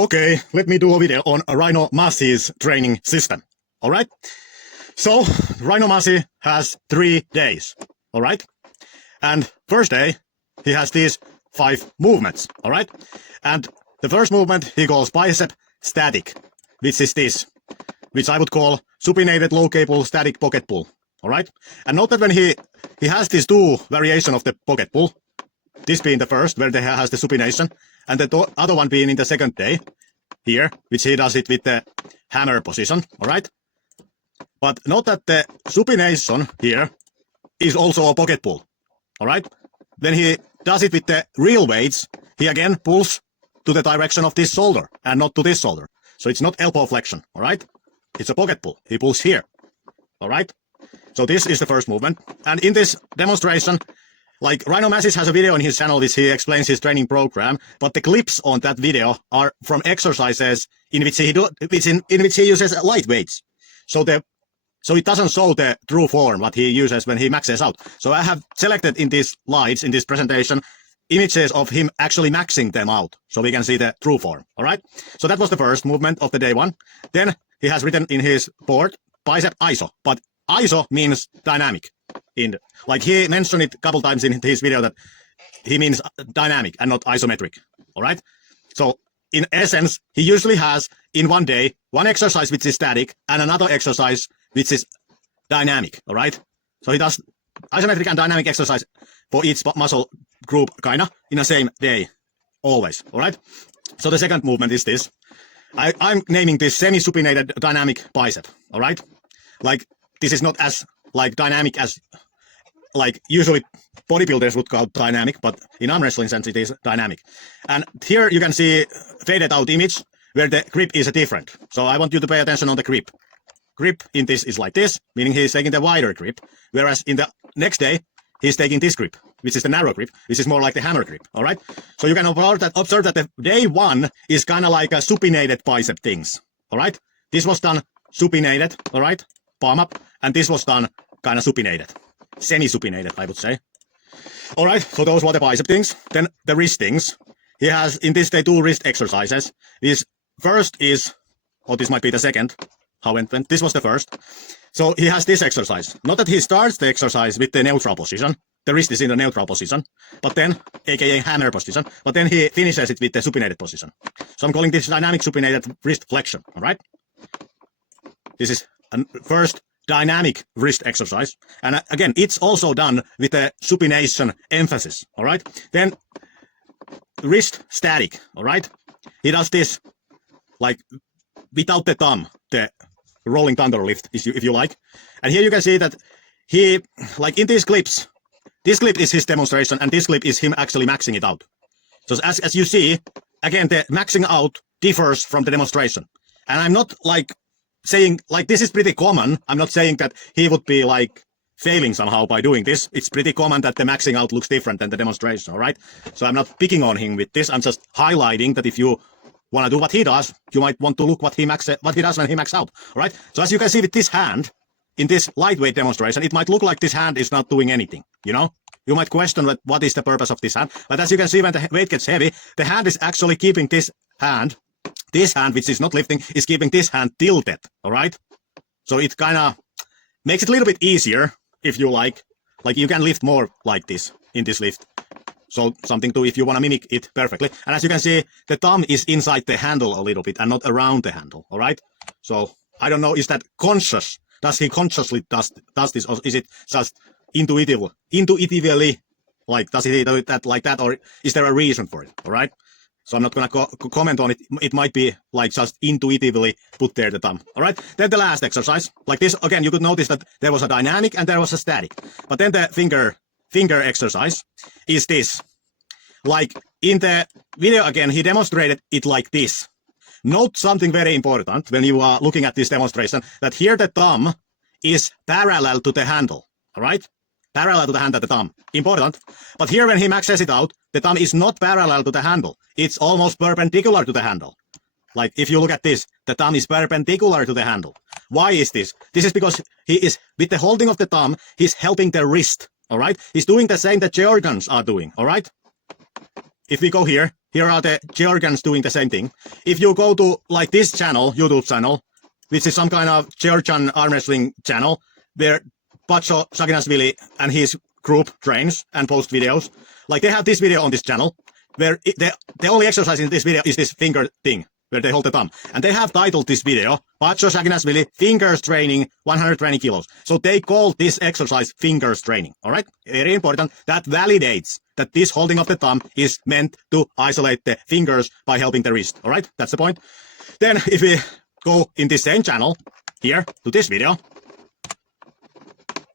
Okay, let me do a video on Rino Masic's training system. Alright? So, Rino Masic has 3 days. Alright? And first day, he has these 5 movements. Alright? And the first movement he calls bicep static, which is this, which I would call supinated low cable static pocket pull. Alright? And note that when he has these 2 variations of the pocket pull, this being the first, where he has the supination, and the other one being in the second day, here, which he does it with the hammer position, alright? But note that the supination here is also a pocket pull, alright? When he does it with the real weights, he again pulls to the direction of this shoulder, and not to this shoulder. So it's not elbow flexion, alright? It's a pocket pull. He pulls here, alright? So this is the first movement. And in this demonstration, like Rino Masic has a video on his channel which he explains his training program, but the clips on that video are from exercises in which he uses light weights. So it doesn't show the true form what he uses when he maxes out. So I have selected in these slides in this presentation images of him actually maxing them out, so we can see the true form. All right. So that was the first movement of the day 1. Then he has written in his board bicep iso, but iso means dynamic. Like he mentioned it a couple times in his video that he means dynamic and not isometric. All right. So in essence, he usually has in one day one exercise which is static and another exercise which is dynamic. All right. So he does isometric and dynamic exercise for each muscle group kinda in the same day always. All right. So the second movement is this. I'm naming this semi-supinated dynamic bicep. All right. Like this is not as like dynamic as like usually bodybuilders would call dynamic, but in arm wrestling sense it is dynamic. And here you can see faded out image where the grip is different. So I want you to pay attention on the grip. Grip in this is like this, meaning he's taking the wider grip, whereas in the next day he's taking this grip, which is the narrow grip. This is more like the hammer grip. All right. So you can observe that the day 1 is kind of like a supinated bicep things. All right. This was done supinated. All right. Palm up, and this was done kind of supinated, semi-supinated, I would say. All right, so those were the bicep things. Then the wrist things. He has in this day 2 wrist exercises. This first is, or this might be the second. How went? This was the first. So he has this exercise. Not that he starts the exercise with the neutral position. The wrist is in the neutral position, but then, aka hammer position, but then he finishes it with the supinated position. So I'm calling this dynamic supinated wrist flexion. All right. This is first dynamic wrist exercise, and again it's also done with a supination emphasis. All right. Then wrist static. All right. He does this like without the thumb, the rolling thunder lift, if you like. And here you can see that he, like in these clips, this clip is his demonstration and this clip is him actually maxing it out. So as you see, again the maxing out differs from the demonstration. And I'm not like saying like this is pretty common. I'm not saying that he would be like failing somehow by doing this. It's pretty common that the maxing out looks different than the demonstration. All right. So I'm not picking on him with this. I'm just highlighting that if you want to do what he does, you might want to look what he does when he maxes out. All right. So as you can see with this hand in this lightweight demonstration, it might look like this hand is not doing anything. You know, you might question what is the purpose of this hand. But as you can see, when the weight gets heavy, the hand is actually keeping this hand, which is not lifting, is keeping this hand tilted, all right? So it kind of makes it a little bit easier, if you like you can lift more like this in this lift. So something to, if you want to mimic it perfectly. And as you can see, the thumb is inside the handle a little bit and not around the handle, all right? So I don't know, is that conscious? Does he consciously does this, or is it just intuitively, like does he do that like that, or is there a reason for it, all right? So I'm not going to comment on it. It might be like just intuitively put there the thumb. All right. Then the last exercise like this. Again, you could notice that there was a dynamic and there was a static. But then the finger exercise is this. Like in the video again, he demonstrated it like this. Note something very important when you are looking at this demonstration, that here the thumb is parallel to the handle. All right. Parallel to the hand at the thumb. Important. But here when he maxes it out, the thumb is not parallel to the handle. It's almost perpendicular to the handle. Like if you look at this, the thumb is perpendicular to the handle. Why is this? This is because he is, with the holding of the thumb, he's helping the wrist. All right. He's doing the same that Georgians are doing. All right. if we go here are the Georgians doing the same thing. If you go to like this channel, YouTube channel, which is some kind of Georgian arm wrestling channel, where Pacho Saginasvili and his group trains and post videos, like they have this video on this channel, where the only exercise in this video is this finger thing, where they hold the thumb. And they have titled this video, Pacho Saginasvili Fingers Training 120 Kilos. So they call this exercise fingers training, alright? Very important. That validates that this holding of the thumb is meant to isolate the fingers by helping the wrist, alright? That's the point. Then if we go in this same channel, here, to this video,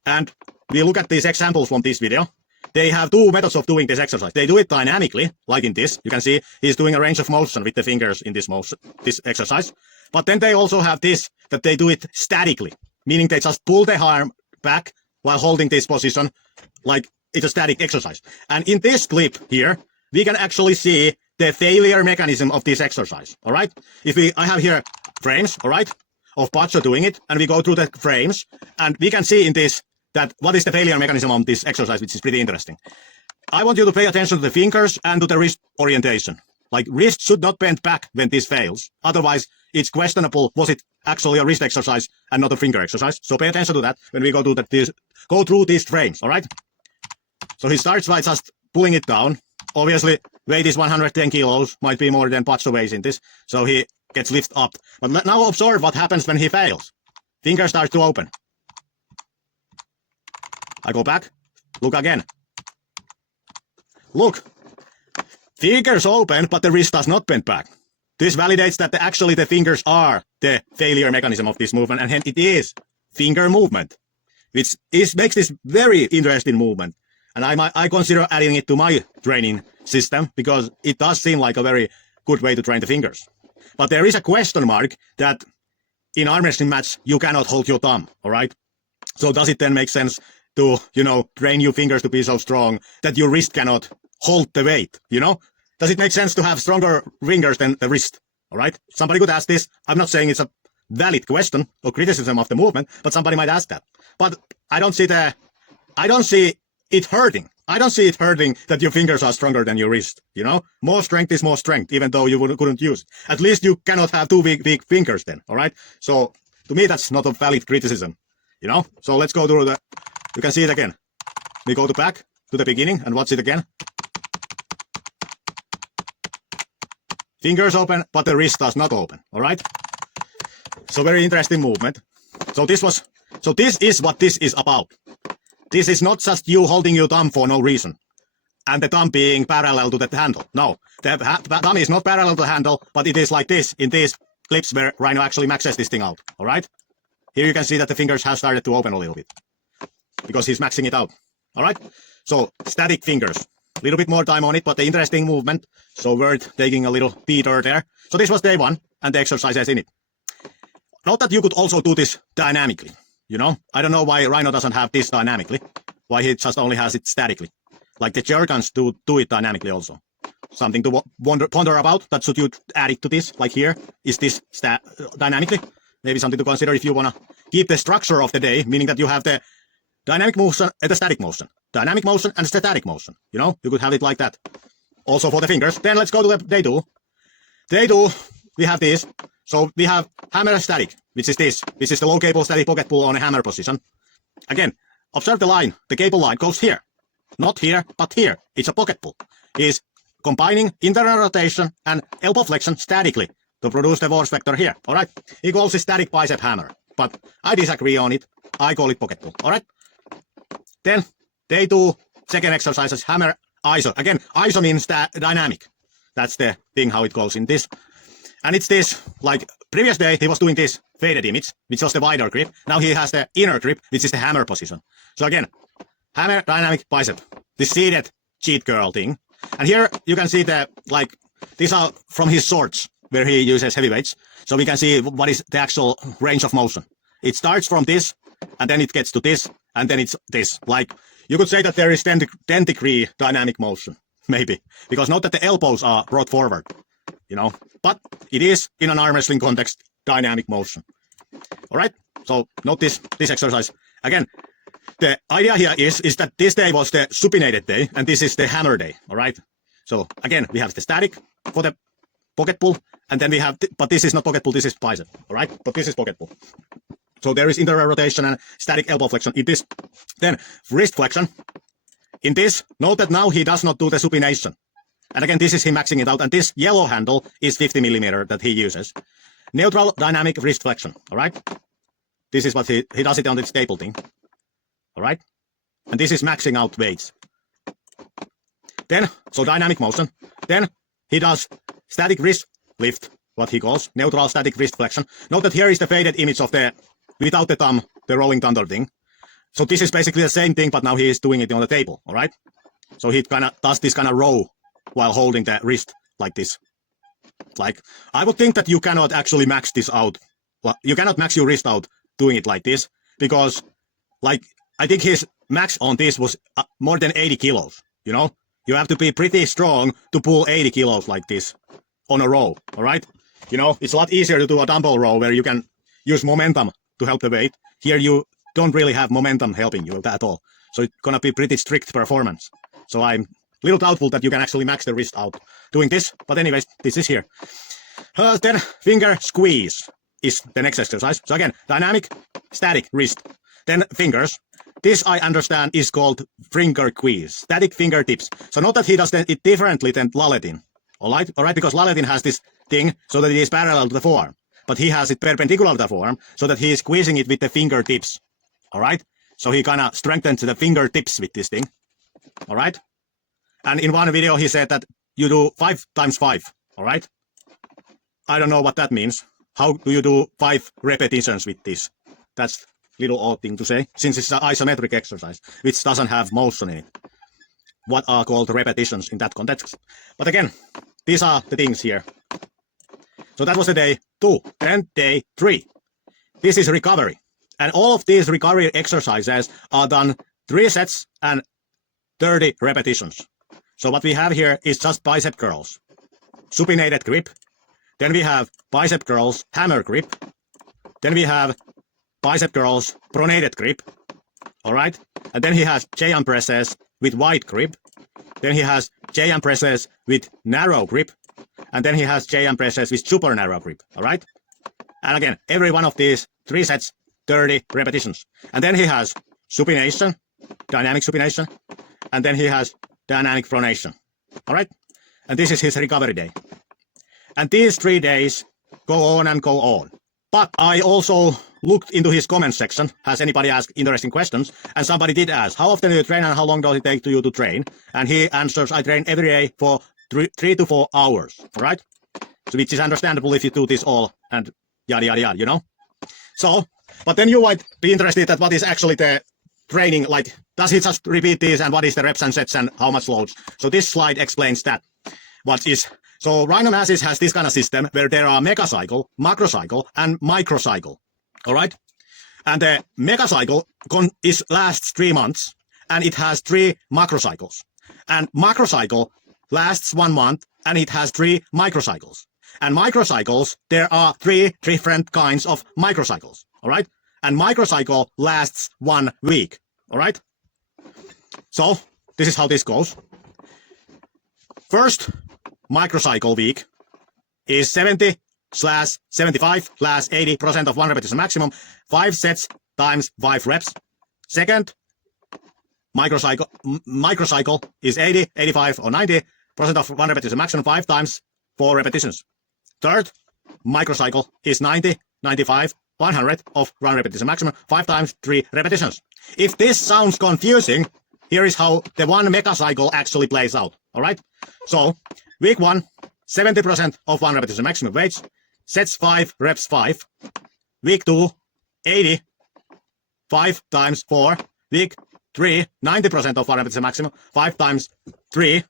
and we look at these examples from this video, they have two methods of doing this exercise. They do it dynamically, like in this. You can see he's doing a range of motion with the fingers in this motion, this exercise. But then they also have this, that they do it statically, meaning they just pull the arm back while holding this position, like it's a static exercise. And in this clip here, we can actually see the failure mechanism of this exercise, all right? I have here frames, all right, of Pacho doing it, and we go through the frames, and we can see in this that what is the failure mechanism on this exercise, which is pretty interesting. I want you to pay attention to the fingers and to the wrist orientation. Like, wrist should not bend back when this fails. Otherwise, it's questionable, was it actually a wrist exercise and not a finger exercise? So pay attention to that when we go through these frames, all right? So he starts by just pulling it down. Obviously, weight is 110 kilos, might be more than Pacho weighs in this. So he gets lifted up. But now observe what happens when he fails. Fingers start to open. I go back, look again. Look, fingers open, but the wrist does not bend back. This validates that actually the fingers are the failure mechanism of this movement, and hence it is finger movement, which makes this very interesting movement. And I consider adding it to my training system, because it does seem like a very good way to train the fingers. But there is a question mark that in arm wrestling match, you cannot hold your thumb, all right? So does it then make sense to, train your fingers to be so strong that your wrist cannot hold the weight, Does it make sense to have stronger fingers than the wrist, all right? Somebody could ask this. I'm not saying it's a valid question or criticism of the movement, but somebody might ask that. But I don't see it hurting. I don't see it hurting that your fingers are stronger than your wrist, More strength is more strength, even though you couldn't use it. At least you cannot have two weak fingers then, all right? So to me, that's not a valid criticism, So let's go through you can see it again. We go back to the beginning and watch it again. Fingers open, but the wrist does not open, all right? So very interesting movement. So this is what this is about. This is not just you holding your thumb for no reason, and the thumb being parallel to the handle. No, the thumb is not parallel to the handle, but it is like this in these clips where Rino actually maxes this thing out, all right? Here you can see that the fingers have started to open a little bit, because he's maxing it out, all right? So static fingers, a little bit more time on it, but the interesting movement, so worth taking a little beater there. So this was day one, and the exercises in it. Note that you could also do this dynamically, I don't know why Rino doesn't have this dynamically, why he just only has it statically. Like the Georgians do it dynamically also. Something to ponder about, that should you add it to this, like here, is this dynamically? Maybe something to consider if you want to keep the structure of the day, meaning that you have the dynamic motion and the static motion. Dynamic motion and static motion. You could have it like that. Also for the fingers. Then let's go to the day two. Day two, we have this. So we have hammer static, which is this. This is the low cable static pocket pull on a hammer position. Again, observe the line. The cable line goes here. Not here, but here. It's a pocket pull. He's combining internal rotation and elbow flexion statically to produce the force vector here. All right. He calls it static bicep hammer, but I disagree on it. I call it pocket pull. All right. Then day two, second exercise is hammer iso. Again, iso means dynamic. That's the thing how it goes in this. And it's this, like previous day he was doing this faded image, which was the wider grip. Now he has the inner grip, which is the hammer position. So again, hammer dynamic bicep, the seated cheat girl thing. And here you can see these are from his shorts where he uses heavy weights. So we can see what is the actual range of motion. It starts from this, and then it gets to this, and then it's this. Like, you could say that there is 10 degree dynamic motion, maybe. Because note that the elbows are brought forward, But it is, in an arm wrestling context, dynamic motion. All right? So note this exercise. Again, the idea here is that this day was the supinated day, and this is the hammer day, all right? So again, we have the static for the pocket pull, and then we have, but this is not pocket pull, this is bicep, all right? But this is pocket pull. So there is internal rotation and static elbow flexion in this. Then wrist flexion. In this, note that now he does not do the supination. And again, this is him maxing it out, and this yellow handle is 50 millimeter that he uses. Neutral dynamic wrist flexion, all right? This is what he does it on the staple thing, all right? And this is maxing out weights. Then, so dynamic motion. Then he does static wrist lift, what he calls neutral static wrist flexion. Note that here is the faded image of the, without the thumb, the rolling thunder thing. So this is basically the same thing, but now he is doing it on the table, all right? So he kind of does this kind of row while holding the wrist like this. Like, I would think that you cannot actually max this out. You cannot max your wrist out doing it like this, because, like, I think his max on this was more than 80 kilos, you know? You have to be pretty strong to pull 80 kilos like this on a row, all right? You know, it's a lot easier to do a dumbbell row where you can use momentum to help the weight. Here you don't really have momentum helping you at all. So it's gonna be pretty strict performance. So I'm a little doubtful that you can actually max the wrist out doing this. But anyways, this is here. Then finger squeeze is the next exercise. So again, dynamic, static wrist. Then fingers. This I understand is called finger squeeze, static fingertips. So note that he does it differently than Laletin. All right, because Laletin has this thing so that it is parallel to the forearm. But he has it perpendicular to the forearm so that he is squeezing it with the fingertips. All right, so he kind of strengthens the fingertips with this thing. All right, and in one video he said that you do 5 times 5. All right, I don't know what that means. How do you do 5 repetitions with this? That's little odd thing to say, since it's an isometric exercise, which doesn't have motion in it. What are called repetitions in that context? But again, these are the things here. So that was the day 2. Then day 3. This is recovery. And all of these recovery exercises are done 3 sets and 30 repetitions. So what we have here is just bicep curls, supinated grip. Then we have bicep curls, hammer grip. Then we have bicep curls, pronated grip. All right. And then he has J-arm presses with wide grip. Then he has J-arm presses with narrow grip. And then he has J-arm presses with super narrow grip. All right. And again, every one of these 3 sets, 30 repetitions. And then he has supination, dynamic supination. And then he has dynamic pronation. All right. And this is his recovery day. And these 3 days go on and go on. But I also looked into his comment section. Has anybody asked interesting questions? And somebody did ask, how often do you train and how long does it take to you to train? And he answers, I train every day for 3 to 4 hours. All right? So which is understandable if you do this all and yada, yada, yada, you know? So, but then you might be interested at what is actually the training, like, does he just repeat these and what is the reps and sets and how much loads? So this slide explains that. What is... So Rino Masic has this kind of system where there are megacycle, macrocycle, and microcycle. All right? And the megacycle lasts 3 months, and it has 3 macrocycles. And macrocycle lasts 1 month, and it has 3 microcycles. And microcycles, there are 3 different kinds of microcycles. All right? And microcycle lasts 1 week. All right? So this is how this goes. First microcycle week is 70/75/80% of 1 repetition maximum, 5 sets times 5 reps. Second microcycle is 80, 85, or 90% of 1 repetition maximum, 5 times 4 repetitions. Third microcycle is 90, 95, 100 of 1 repetition maximum, 5 times 3 repetitions. If this sounds confusing, here is how the 1 megacycle actually plays out. All right? So week 1, 70% of 1 repetition maximum weights, sets 5, reps 5. Week 2, 80, 5 times 4. Week 3, 90% of 1 repetition maximum, 5 times 3.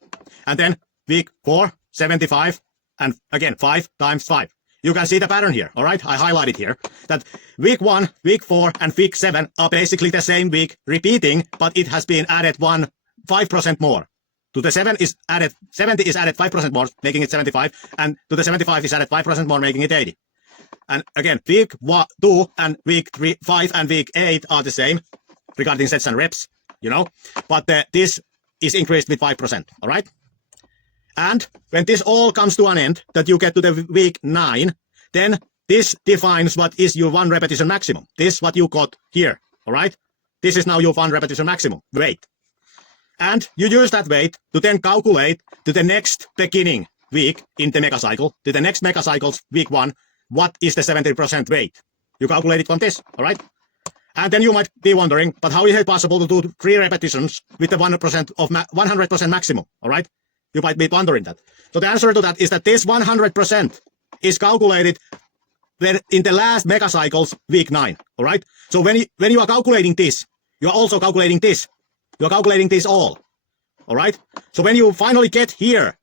And then week 4, 75, and again 5 times 5. You can see the pattern here, all right? I highlighted here that week 1, week 4, and week 7 are basically the same week repeating, but it has been added 5% more. To the 70 is added 5% more, making it 75, and to the 75 is added 5% more, making it 80. And again, week 2 and week 5 and week 8 are the same regarding sets and reps, you know, but this is increased with 5%, all right? And when this all comes to an end, that you get to the week 9, then this defines what is your 1 repetition maximum. This what you got here, all right? This is now your 1 repetition maximum weight. And you use that weight to then calculate to the next beginning week in the megacycle, to the next megacycle's week 1, what is the 70% weight. You calculate it from this, all right? And then you might be wondering, but how is it possible to do 3 repetitions with the 100% of 100% maximum, all right? You might be wondering that. So the answer to that is that this 100% is calculated in the last megacycle's week 9, all right? So when you are calculating this, you are also calculating this. You are calculating this all right? So when you finally get here,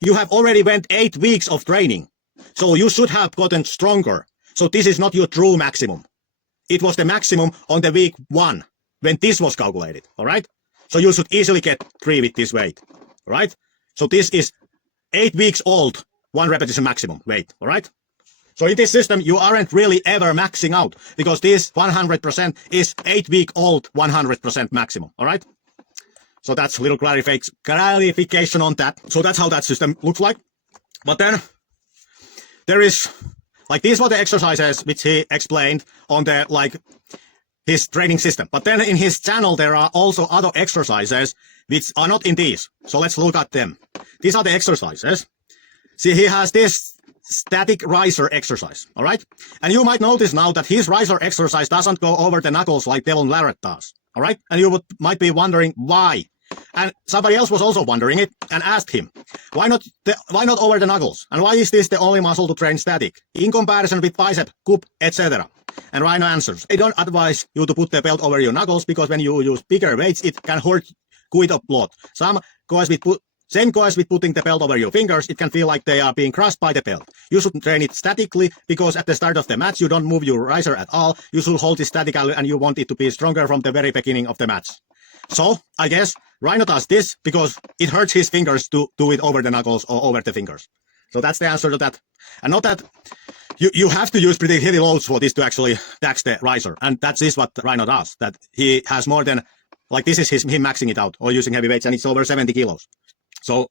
you have already went 8 weeks of training. So you should have gotten stronger. So this is not your true maximum. It was the maximum on the week 1 when this was calculated, all right? So you should easily get 3 with this weight, all right? So this is 8 weeks old, 1 repetition maximum weight, all right? So in this system, you aren't really ever maxing out because this 100% is 8-week-old 100% maximum, all right? So that's a little clarification on that. So that's how that system looks like. But then there is, like, these were the exercises which he explained on the, like, his training system. But then in his channel, there are also other exercises which are not in these. So let's look at them. These are the exercises. See, he has this static riser exercise, all right? And you might notice now that his riser exercise doesn't go over the knuckles like Devon Larratt does, all right? And you might be wondering why. And somebody else was also wondering it and asked him, why not over the knuckles? And why is this the only muscle to train static in comparison with bicep, cup, etc.? And Rino answers, I don't advise you to put the belt over your knuckles because when you use bigger weights, it can hurt quite a lot. Same goes with putting the belt over your fingers. It can feel like they are being crushed by the belt. You should train it statically because at the start of the match, you don't move your riser at all. You should hold it statically and you want it to be stronger from the very beginning of the match. So I guess Rino does this because it hurts his fingers to do it over the knuckles or over the fingers. So that's the answer to that. And not that you have to use pretty heavy loads for this to actually tax the riser. And that is what Rino does, that he has more than, like this is him maxing it out or using heavy weights and it's over 70 kilos. So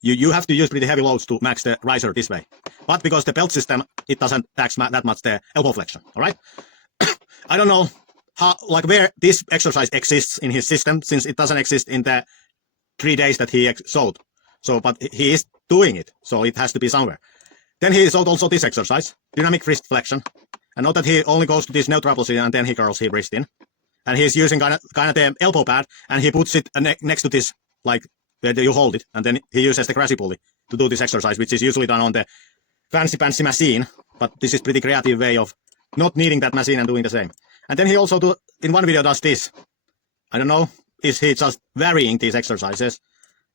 you have to use pretty heavy loads to max the riser this way. But because the belt system, it doesn't tax that much the elbow flexion, all right? I don't know how, like where this exercise exists in his system, since it doesn't exist in the 3 days that he showed. So, but he is doing it, so it has to be somewhere. Then he showed also this exercise, dynamic wrist flexion. And note that he only goes to this neutral position and then he curls his wrist in. And he's using kind of the elbow pad and he puts it next to this, like, where you hold it, and then he uses the crazy pulley to do this exercise, which is usually done on the fancy machine, but this is pretty creative way of not needing that machine and doing the same. And then he also in one video does this. I don't know, is he just varying these exercises?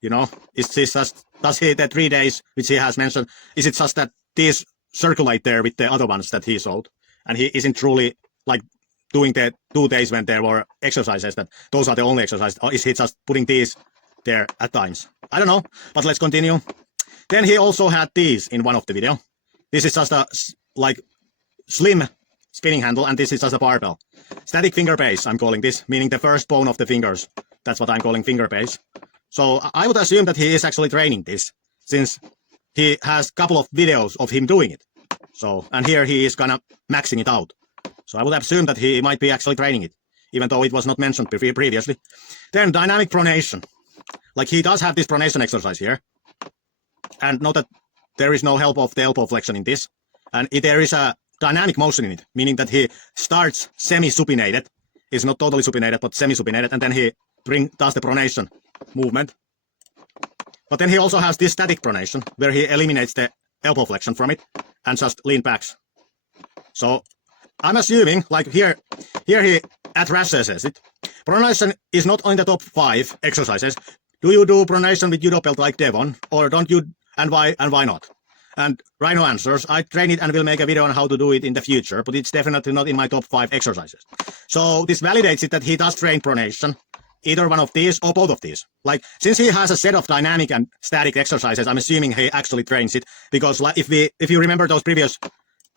You know, is this just, does he the 3 days which he has mentioned, is it just that these circulate there with the other ones that he showed, and he isn't truly like doing the 2 days when there were exercises that those are the only exercises, or is he just putting these there at times? I don't know, but let's continue. Then he also had these in one of the video. This is just a like slim spinning handle, and this is just a barbell. Static finger base, I'm calling this, meaning the first bone of the fingers. That's what I'm calling finger base. So I would assume that he is actually training this, since he has a couple of videos of him doing it. So, and here he is kind of maxing it out. So I would assume that he might be actually training it, even though it was not mentioned previously. Then dynamic pronation. Like he does have this pronation exercise here. And note that there is no help of the elbow flexion in this. And there is a dynamic motion in it, meaning that he starts semi-supinated. It's not totally supinated, but semi-supinated. And then he does the pronation movement. But then he also has this static pronation, where he eliminates the elbow flexion from it and just lean backs. So I'm assuming, like here he addresses it. Pronation is not on the top 5 exercises. Do you do pronation with judo belt like Devon, or don't you, and why not? And Rino answers, I train it and will make a video on how to do it in the future, but it's definitely not in my top 5 exercises. So this validates it that he does train pronation, either one of these or both of these. Like, since he has a set of dynamic and static exercises, I'm assuming he actually trains it, because like, if you remember those previous,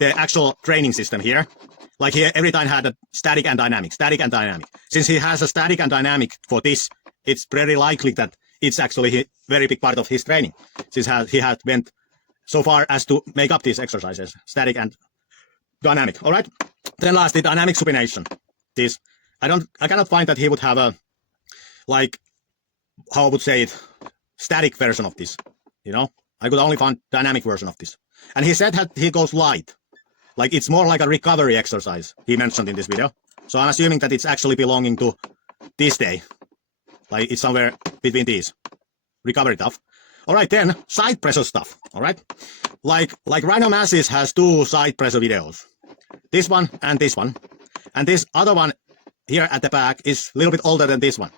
the actual training system here, like he every time had a static and dynamic. Since he has a static and dynamic for this, it's very likely that it's actually a very big part of his training. Since he had went so far as to make up these exercises, static and dynamic. All right. Then lastly, dynamic supination. This I cannot find that he would have a, like, how I would say it, static version of this. You know, I could only find dynamic version of this. And he said that he goes light, like it's more like a recovery exercise. He mentioned in this video. So I'm assuming that it's actually belonging to this day, like it's somewhere between these recovery stuff. All right, then side pressure stuff. All right, like Rino Masic has 2 side pressure videos. This one, and this other one here at the back is a little bit older than this one.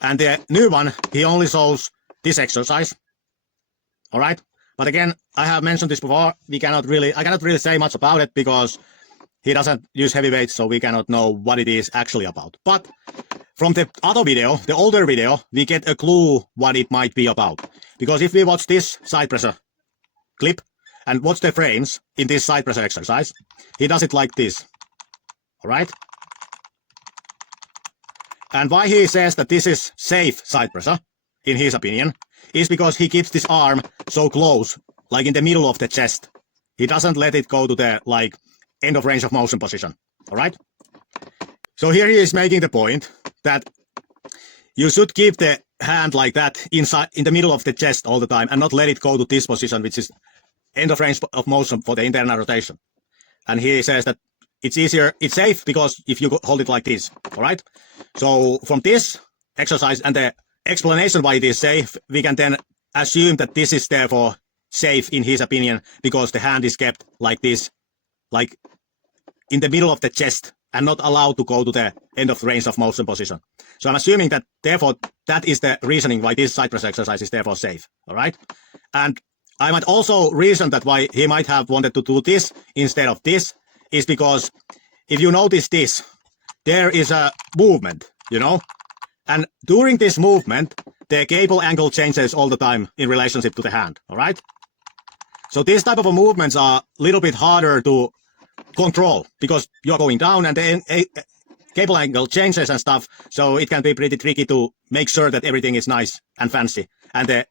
And the new one, he only shows this exercise. All right, but again, I have mentioned this before. I cannot really say much about it because he doesn't use heavy weights, so we cannot know what it is actually about. But from the other video, the older video, we get a clue what it might be about. Because if we watch this side pressure clip and watch the frames in this side pressure exercise, he does it like this. All right? And why he says that this is safe side pressure, in his opinion, is because he keeps this arm so close, like in the middle of the chest. He doesn't let it go to the, like, end of range of motion position. All right? So here he is making the point that you should keep the hand like that inside, in the middle of the chest all the time, and not let it go to this position, which is end of range of motion for the internal rotation. And he says that it's easier, it's safe because if you hold it like this. All right? So from this exercise and the explanation why it is safe, we can then assume that this is therefore safe in his opinion because the hand is kept like this, like in the middle of the chest and not allowed to go to the end of range of motion position. So I'm assuming that therefore that is the reasoning why this side pressure exercise is therefore safe. All right? And I might also reason that why he might have wanted to do this instead of this is because if you notice this, there is a movement, you know, and during this movement, the cable angle changes all the time in relationship to the hand. All right? So these type of movements are a little bit harder to control because you're going down and the cable angle changes and stuff. So it can be pretty tricky to make sure that everything is nice and fancy and the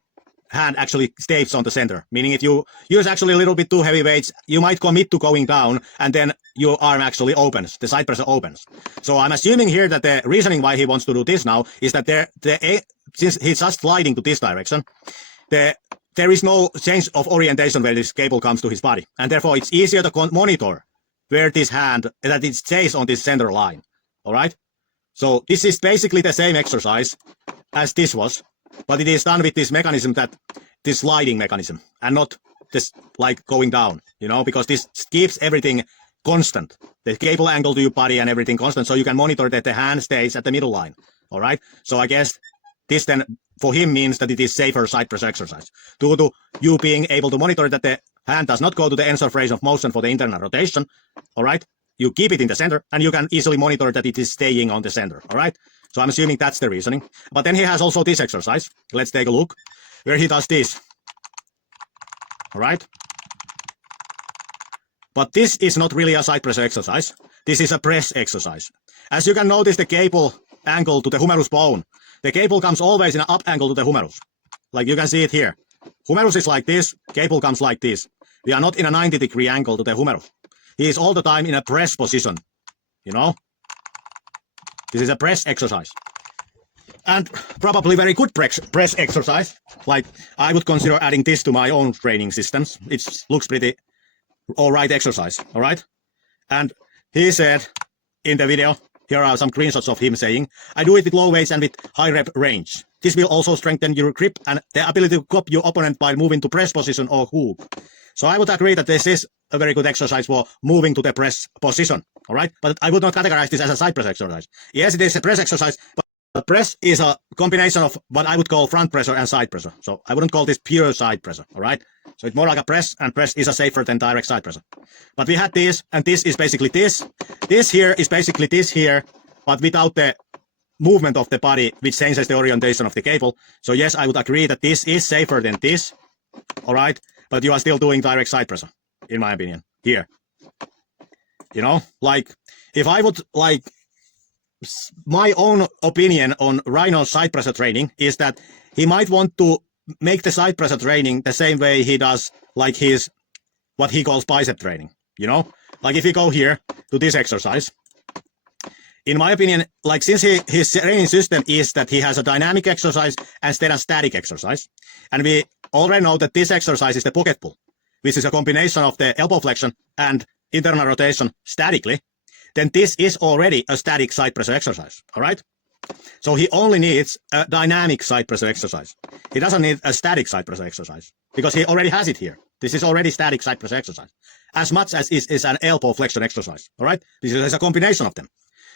hand actually stays on the center. Meaning if you use actually a little bit too heavy weights, you might commit to going down and then your arm actually opens, the side pressure opens. So I'm assuming here that the reasoning why he wants to do this now is that since he's just sliding to this direction, there is no change of orientation where this cable comes to his body. And therefore it's easier to monitor where this hand, that it stays on this center line. All right? So this is basically the same exercise as this was, but it is done with this mechanism, this sliding mechanism, and not this like going down, you know, because this keeps everything constant. The cable angle to your body and everything constant, so you can monitor that the hand stays at the middle line. All right? So I guess this then for him means that it is safer side pressure exercise. Due to you being able to monitor that the hand does not go to the ends of range of motion for the internal rotation. All right? You keep it in the center and you can easily monitor that it is staying on the center. All right? So I'm assuming that's the reasoning. But then he has also this exercise. Let's take a look where he does this. All right? But this is not really a side pressure exercise. This is a press exercise. As you can notice the cable angle to the humerus bone, the cable comes always in an up angle to the humerus. Like you can see it here. Humerus is like this, cable comes like this. We are not in a 90-degree angle to the humerus. He is all the time in a press position, you know? This is a press exercise. And probably very good press exercise. Like I would consider adding this to my own training systems. It looks pretty alright exercise, alright? And he said in the video, here are some screenshots of him saying, I do it with low weights and with high rep range. This will also strengthen your grip and the ability to cop your opponent by moving to press position or hook. So I would agree that this is a very good exercise for moving to the press position, all right? But I would not categorize this as a side press exercise. Yes, it is a press exercise, but the press is a combination of what I would call front pressure and side pressure. So I wouldn't call this pure side pressure, all right? So it's more like a press, and press is a safer than direct side pressure. But we had this, and this is basically this. This here is basically this here, but without the movement of the body, which changes the orientation of the cable. So yes, I would agree that this is safer than this, all right? But you are still doing direct side pressure, in my opinion, here. You know, like, if I would, like, my own opinion on Rhino's side pressure training is that he might want to make the side pressure training the same way he does like his, what he calls bicep training, you know? Like if you go here to this exercise, in my opinion, like since his training system is that he has a dynamic exercise instead of static exercise, and we already know that this exercise is the pocket pull, which is a combination of the elbow flexion and internal rotation statically, then this is already a static side pressure exercise, all right? So he only needs a dynamic side pressure exercise. He doesn't need a static side pressure exercise because he already has it here. This is already static side pressure exercise, as much as is an elbow flexion exercise, all right? This is a combination of them.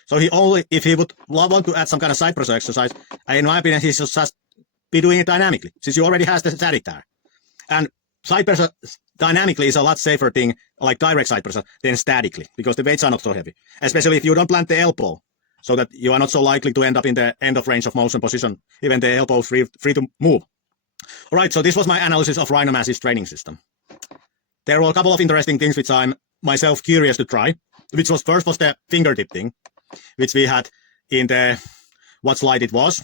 So he only, if he would want to add some kind of side pressure exercise, in my opinion, he should just be doing it dynamically, since he already has the static there. And side pressure dynamically is a lot safer thing, like direct side pressure, than statically, because the weights are not so heavy. Especially if you don't plant the elbow, so that you are not so likely to end up in the end of range of motion position, even the elbow is free to move. All right, so this was my analysis of Rino Masic's training system. There were a couple of interesting things which I'm myself curious to try, which was first was the fingertip thing, which we had in the, what slide it was,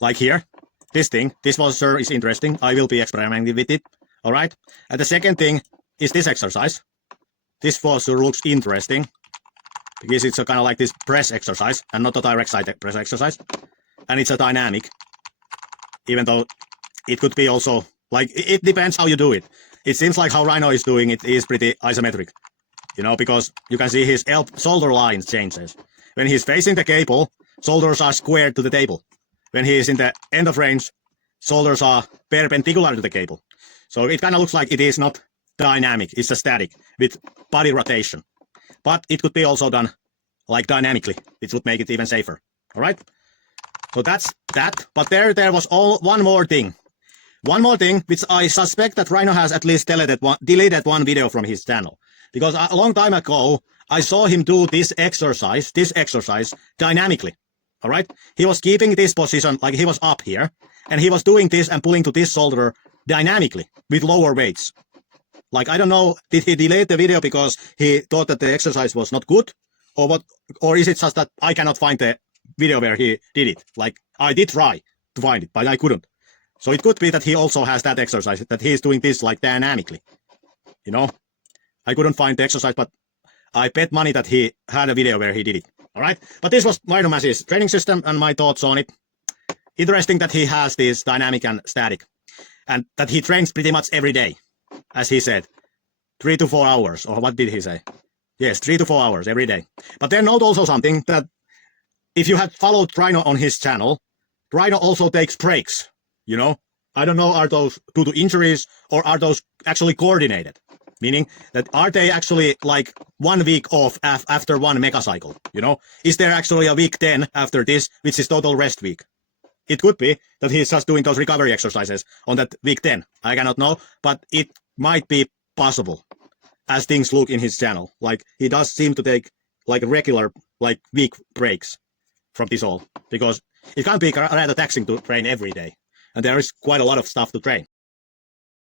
like here, this thing, this was sure is interesting, I will be experimenting with it, all right? And the second thing is this exercise. This for sure looks interesting, because it's a kind of like this press exercise, and not a direct side press exercise, and it's a dynamic, even though it could be also, like, it depends how you do it. It seems like how Rino is doing it is pretty isometric, you know, because you can see his shoulder line changes. When he's facing the cable, shoulders are squared to the table. When he is in the end of range, shoulders are perpendicular to the cable. So it kind of looks like it is not dynamic, it's a static with body rotation. But it could be also done like dynamically, which would make it even safer. All right? So that's that. But there was one more thing. One more thing, which I suspect that Rino has at least deleted one video from his channel. Because a long time ago, I saw him do this exercise dynamically. All right? He was keeping this position like he was up here, and he was doing this and pulling to this shoulder dynamically with lower weights. Like, I don't know, did he delete the video because he thought that the exercise was not good? Or what? Or is it just that I cannot find the video where he did it? Like, I did try to find it, but I couldn't. So it could be that he also has that exercise, that he's doing this like dynamically. You know? I couldn't find the exercise, but I bet money that he had a video where he did it. All right? But this was Rino Masic's training system and my thoughts on it. Interesting that he has this dynamic and static. And that he trains pretty much every day. As he said, 3 to 4 hours, or what did he say? Yes, 3 to 4 hours every day. But then note also something, that if you had followed Rino on his channel, Rino also takes breaks, you know? I don't know, are those due to injuries, or are those actually coordinated? Meaning that are they actually like 1 week off after one mega cycle, you know? Is there actually a week 10 after this, which is total rest week? It could be that he's just doing those recovery exercises on that week 10. I cannot know, but it might be possible as things look in his channel. Like, he does seem to take like regular, like week breaks from this all, because it can't be rather taxing to train every day. And there is quite a lot of stuff to train.